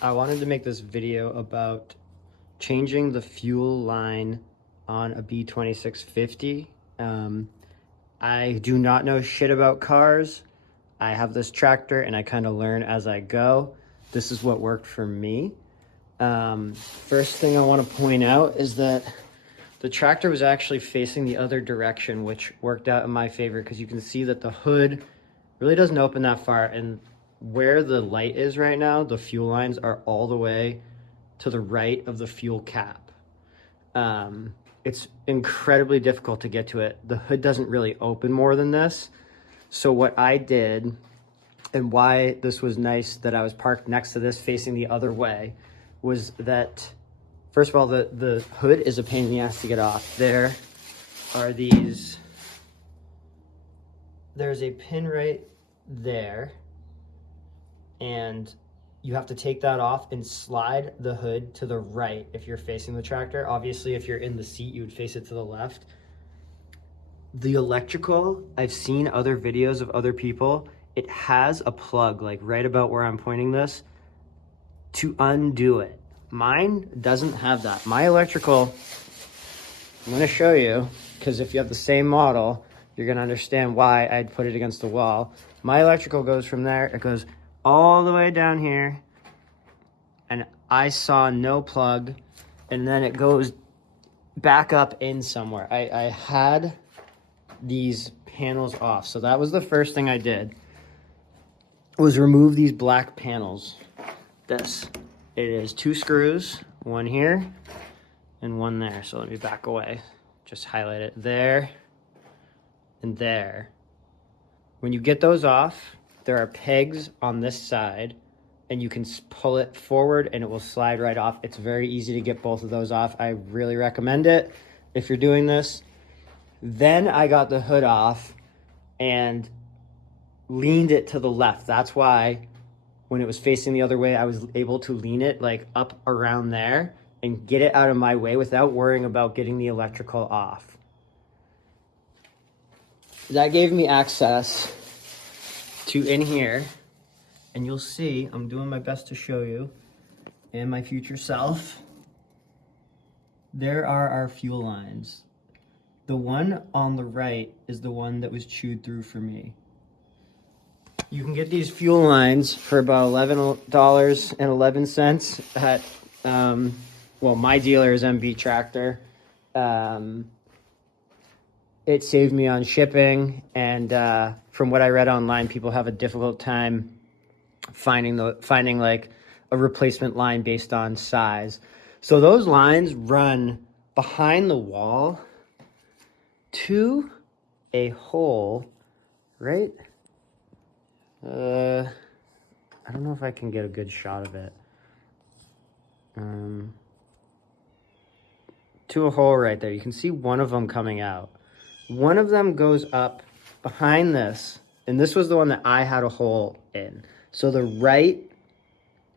I wanted to make this video about changing the fuel line on a B2650. I do not know shit about cars. I have this tractor and I kind of learn as I go. This is what worked for me. First thing I want to point out is that the tractor was actually facing the other direction, which worked out in my favor because you can see that the hood really doesn't open that far, and where the light is right now, the fuel lines are all the way to the right of the fuel cap. It's incredibly difficult to get to it. The hood doesn't really open more than this. So what I did, and why this was nice that I was parked next to this facing the other way, was that first of all, the hood is a pain in the ass to get off. There are these, there's a pin right there, and you have to take that off and slide the hood to the right if you're facing the tractor. Obviously, if you're in the seat, you would face it to the left. The electrical, I've seen other videos of other people, it has a plug like right about where I'm pointing this to undo it. Mine doesn't have that. My electrical, I'm gonna show you, because if you have the same model, you're gonna understand why I'd put it against the wall. My electrical goes from there, it goes all the way down here, and I saw no plug, and then it goes back up in somewhere. I had these panels off, so that was the first thing I did, was remove these black panels. This. It is 2 screws, one here and one there. So let me back away. Just highlight it there and there. When you get those off, there are pegs on this side and you can pull it forward and it will slide right off. It's very easy to get both of those off. I really recommend it if you're doing this. Then I got the hood off and leaned it to the left. That's why when it was facing the other way, I was able to lean it like up around there and get it out of my way without worrying about getting the electrical off. That gave me access to in here, and you'll see, I'm doing my best to show you and my future self. There are our fuel lines. The one on the right is the one that was chewed through for me. You can get these fuel lines for about $11.11 at, well, my dealer is MB Tractor. It saved me on shipping, and from what I read online, people have a difficult time finding like a replacement line based on size. So those lines run behind the wall to a hole right. I don't know if I can get a good shot of it. To a hole right there. You can see one of them coming out. One of them goes up behind this, and this was the one that I had a hole in. So the right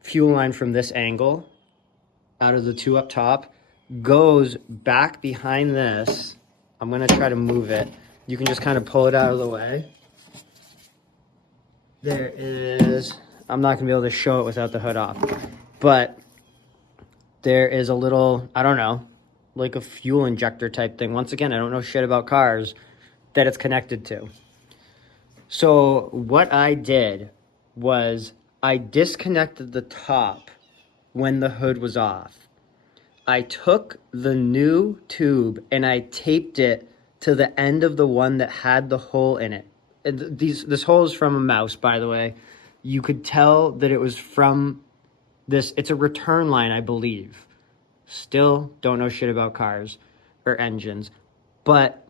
fuel line from this angle, out of the 2 up top, goes back behind this. I'm gonna try to move it. You can just kind of pull it out of the way. There is, I'm not gonna be able to show it without the hood off, but there is a little, I don't know, like a fuel injector type thing. Once again, I don't know shit about cars that it's connected to. So what I did was I disconnected the top when the hood was off. I took the new tube and I taped it to the end of the one that had the hole in it. This hole is from a mouse, by the way. You could tell that it was from this. It's a return line, I believe. Still don't know shit about cars or engines, but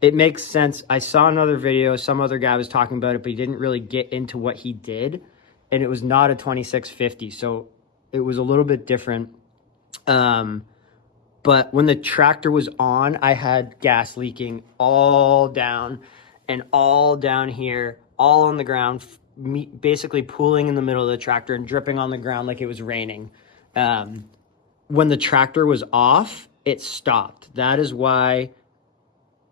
it makes sense. I saw another video. Some other guy was talking about it, but he didn't really get into what he did. And it was not a 2650. So it was a little bit different. But when the tractor was on, I had gas leaking all down and all down here, all on the ground, basically pooling in the middle of the tractor and dripping on the ground like it was raining. When the tractor was off, it stopped. That is why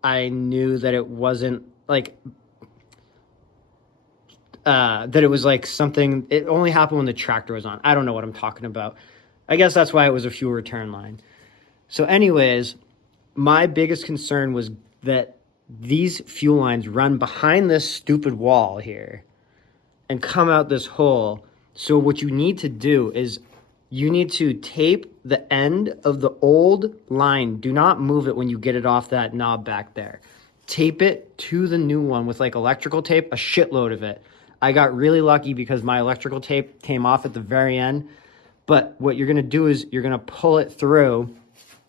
I knew that it wasn't like, that it was like something, it only happened when the tractor was on. I don't know what I'm talking about. I guess that's why it was a fuel return line. So anyways, my biggest concern was that these fuel lines run behind this stupid wall here and come out this hole. So what you need to do is you need to tape the end of the old line. Do not move it when you get it off that knob back there. Tape it to the new one with like electrical tape, a shitload of it. I got really lucky because my electrical tape came off at the very end. But what you're gonna do is you're gonna pull it through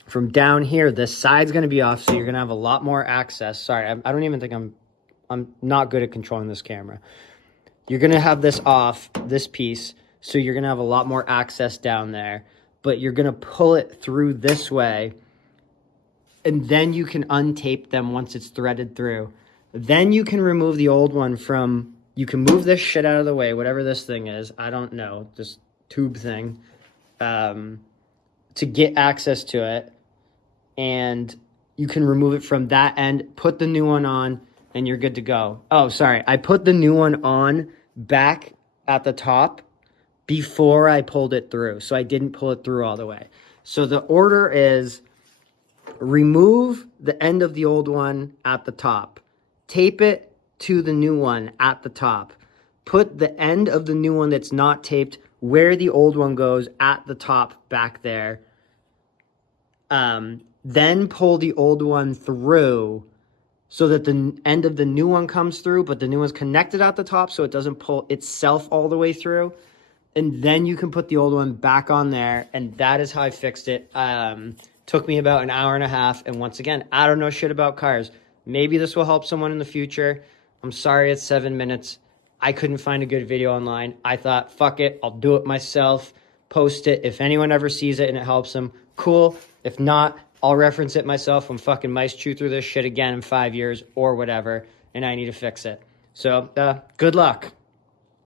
from down here. This side's gonna be off, so you're gonna have a lot more access. Sorry, I don't even think I'm not good at controlling this camera. You're gonna have this off, this piece, so you're gonna have a lot more access down there. But you're gonna pull it through this way, and then you can untape them once it's threaded through. Then you can remove the old one from, you can move this shit out of the way, whatever this thing is. I don't know, this tube thing, to get access to it. And you can remove it from that end, put the new one on, and you're good to go. Oh, sorry, I put the new one on back at the top before I pulled it through. So I didn't pull it through all the way. So the order is remove the end of the old one at the top, tape it to the new one at the top, put the end of the new one that's not taped where the old one goes at the top back there, then pull the old one through so that the end of the new one comes through, but the new one's connected at the top so it doesn't pull itself all the way through. And then you can put the old one back on there, and that is how I fixed it. Took me about an hour and a half, and once again, I don't know shit about cars. Maybe this will help someone in the future. I'm sorry it's 7 minutes. I couldn't find a good video online. I thought, fuck it, I'll do it myself, post it. If anyone ever sees it and it helps them, cool. If not, I'll reference it myself when fucking mice chew through this shit again in 5 years or whatever, and I need to fix it. So, good luck.